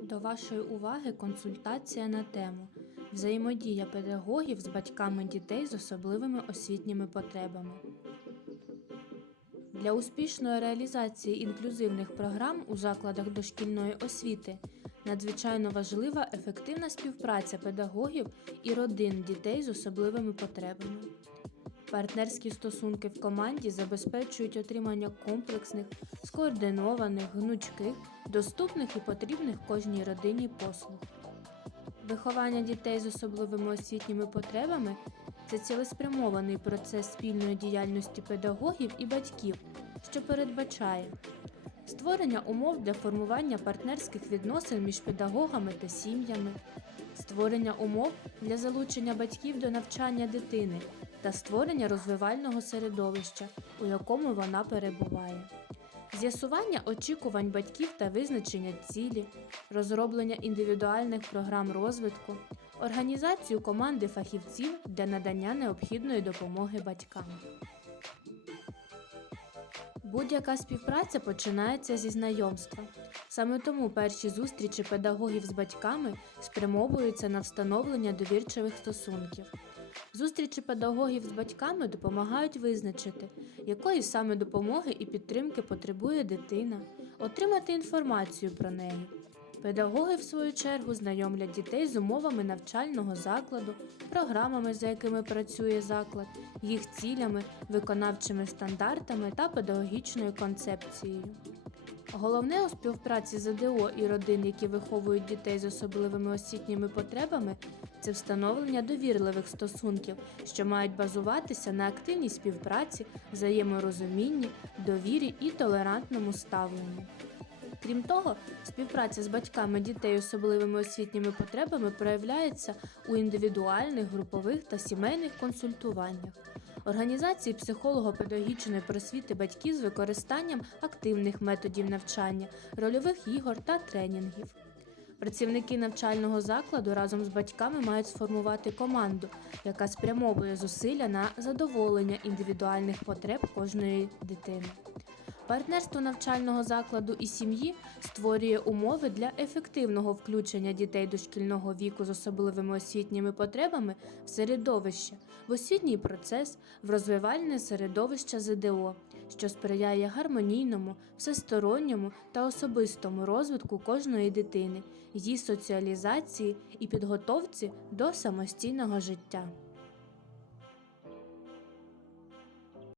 До вашої уваги консультація на тему Взаємодія педагогів з батьками дітей з особливими освітніми потребами. Для успішної реалізації інклюзивних програм у закладах дошкільної освіти надзвичайно важлива ефективна співпраця педагогів і родин дітей з особливими потребами. Партнерські стосунки в команді забезпечують отримання комплексних, скоординованих, гнучких, доступних і потрібних кожній родині послуг. Виховання дітей з особливими освітніми потребами це цілеспрямований процес спільної діяльності педагогів і батьків, що передбачає створення умов для формування партнерських відносин між педагогами та сім'ями, створення умов для залучення батьків до навчання дитини та створення розвивального середовища, у якому вона перебуває. З'ясування очікувань батьків та визначення цілі, розроблення індивідуальних програм розвитку, організацію команди фахівців для надання необхідної допомоги батькам. Будь-яка співпраця починається зі знайомства. Саме тому перші зустрічі педагогів з батьками спрямовуються на встановлення довірчивих стосунків. Зустрічі педагогів з батьками допомагають визначити, якої саме допомоги і підтримки потребує дитина, отримати інформацію про неї. Педагоги, в свою чергу, знайомлять дітей з умовами навчального закладу, програмами, за якими працює заклад, їх цілями, виконавчими стандартами та педагогічною концепцією. Головне у співпраці ЗДО і родин, які виховують дітей з особливими освітніми потребами, це встановлення довірливих стосунків, що мають базуватися на активній співпраці, взаєморозумінні, довірі і толерантному ставленні. Крім того, співпраця з батьками дітей особливими освітніми потребами проявляється у індивідуальних, групових та сімейних консультуваннях, організації психолого-педагогічної просвіти батьків з використанням активних методів навчання, рольових ігор та тренінгів. Працівники навчального закладу разом з батьками мають сформувати команду, яка спрямовує зусилля на задоволення індивідуальних потреб кожної дитини. Партнерство навчального закладу і сім'ї створює умови для ефективного включення дітей дошкільного віку з особливими освітніми потребами в середовище, в освітній процес, в розвивальне середовище ЗДО, що сприяє гармонійному, всесторонньому та особистому розвитку кожної дитини, її соціалізації і підготовці до самостійного життя.